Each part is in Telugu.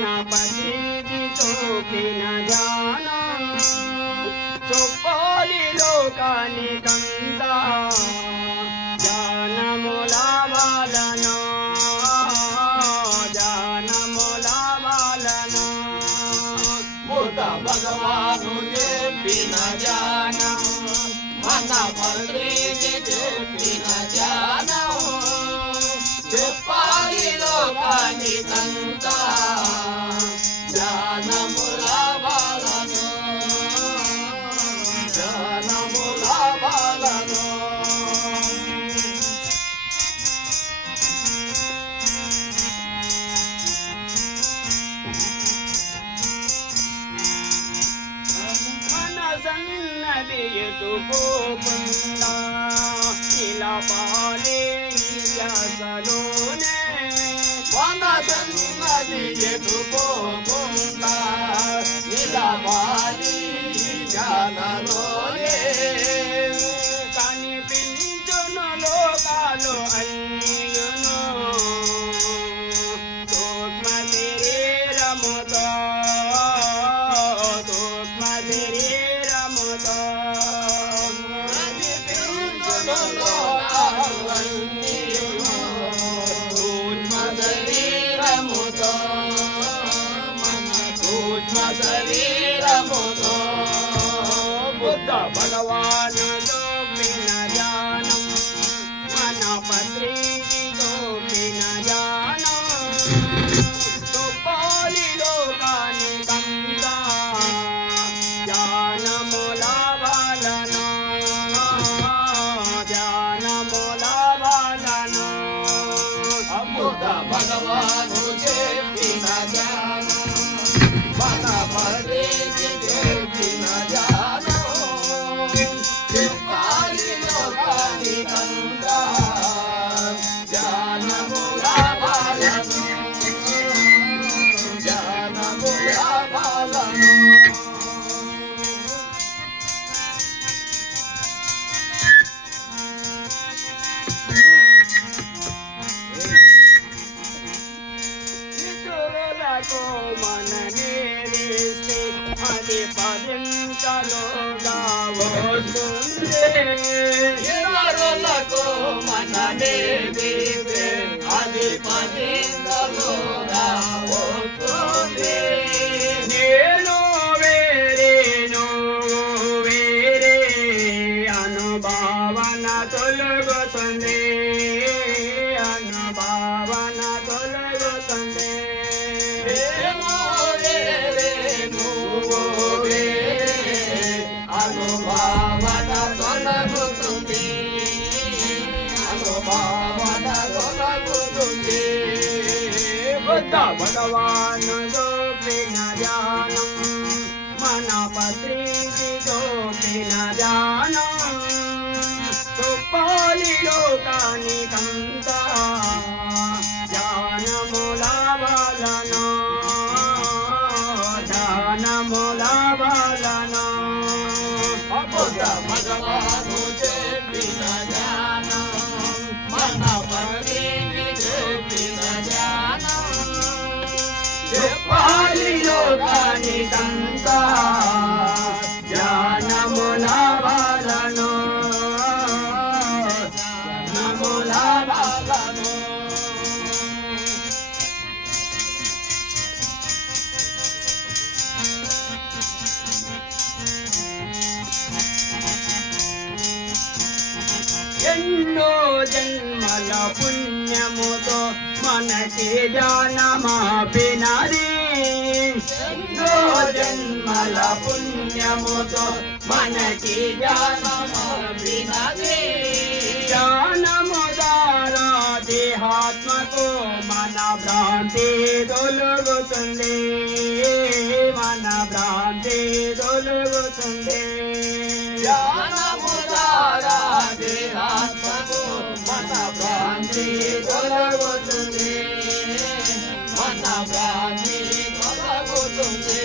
మన పత్రికి చూపిన ధ్యానం చొప్పాలి లోకానికంతా ధ్యానముల వలన బుద్ధ భగవాను చెప్పిన ధ్యానం మన పత్రికి చెప్పిన ధ్యానం చెప్పాలి లోకానికంతా ధ్యానముల వలన ధ్యానముల వలన సన్నది ఎటుపోకుండా నిలపాలి ధ్యాసలోనే మన సన్నది ఎటుపోకుండా నిలపాలి ధ్యాసలోనే కనిపించును లోకాలు అన్నియును సూక్ష్మ శరీరముతో శరీరముతో బుద్ధ భగవాను చూపిన ధ్యానం మన పత్రికి చూపిన ధ్యానం చొప్పాలి లోకానికంతా ధ్యానముల వలన ధ్యానముల వలన బుద్ధ భగవాను చెప్పిన ధ్యానం మన పత్రికి చెప్పిన ధ్యానం చెప్పాలి లోకానికంతా ధ్యానముల వలన ధ్యానముల వలన ఇతరులకు మన నేరిస్తే అది పదింతలుగా వస్తుంది ఇతరులకు మన నేరిస్తే అది పదింతలుగా వస్తుంది నేను వేరే నువ్వు వేరే అనుభావన తొలగుతుంది అనుభావన తొలగుతుంది నేను వేరే నువ్వు వేరే అనుభావన తొలగుతుంది అనుభావన తొలగుతుంది బుద్ధ భగవాను చూపిన ధ్యానం మన పత్రికి చూపిన ధ్యానం చొప్పాలి లోకానికంతా ధ్యానముల వలన ధ్యానముల వలన బుద్ధ భగవాను చెప్పిన ధ్యానం మన పత్రికి చెప్పిన ధ్యానం చెప్పాలి లోకానికంతా ధ్యానముల వలన ధ్యానముల వలన ఎన్నో జన్మల పుణ్యముతో మనకి జ్ఞానమాపినది ఎన్నో జన్మల పుణ్యముతో మనకి జ్ఞానమాపినది జ్ఞానము ద్వారా దేహాత్మకు మన భ్రాంతి తొలగుతుంది మన భ్రాంతి తొలగుతుంది జ్ఞానము ద్వారా దేహాత్మకు మన భ్రాంతి తొలగుతుంది మన భ్రాంతి తొలగుతుంది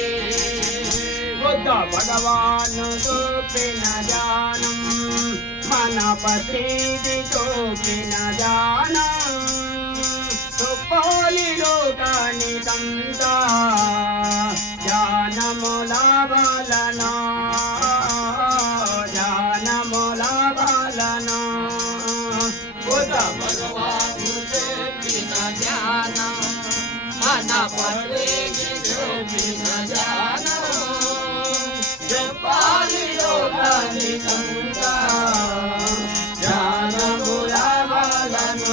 బుద్ధ భగవాను చూపిన ధ్యానం మన పత్రికి చూపిన ధ్యానం తుప్పాలిలో లోకానికంతా జ్ఞానముల వలన జ్ఞానముల వలన బుద్ధ భగవాను చెప్పిన జ్ఞానం మన పత్రికి చూపిన జ్ఞానం చెప్పాలి లోకానికంతా జ్ఞానముల వలన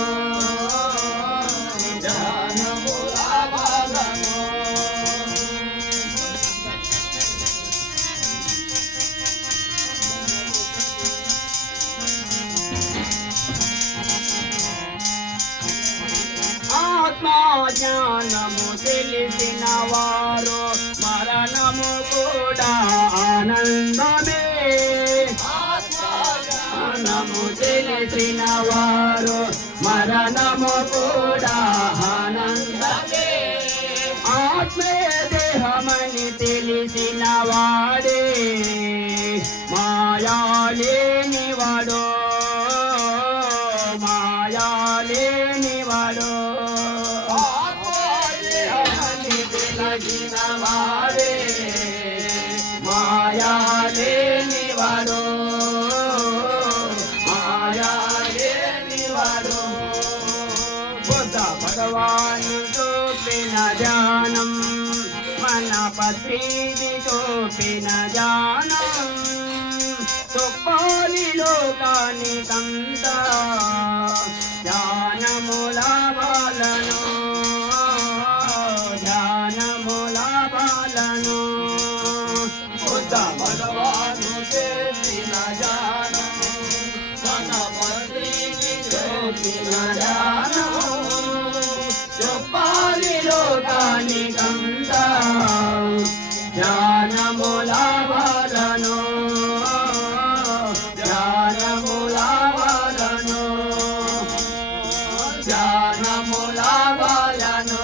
జ్ఞానముల వలన ఆత్మా జ్ఞానము తెలిసిన వారు మరణము కూడా ఆనందమే జ్ఞానము తెలిసిన వారు మరణము కూడా ఆనందమే ఆత్మే దేహమని తెలిసిన వాడే మాయాలేనివాడు మాయాలేనివాడు తెలిసిన వాడే మాయాలేనివాడు మాయాలేనివాడు బుద్ధ భగవాను చూపిన జ్ఞానం మన పత్రిని చూపిన జ్ఞానం చెప్పాలి లోకానికంతా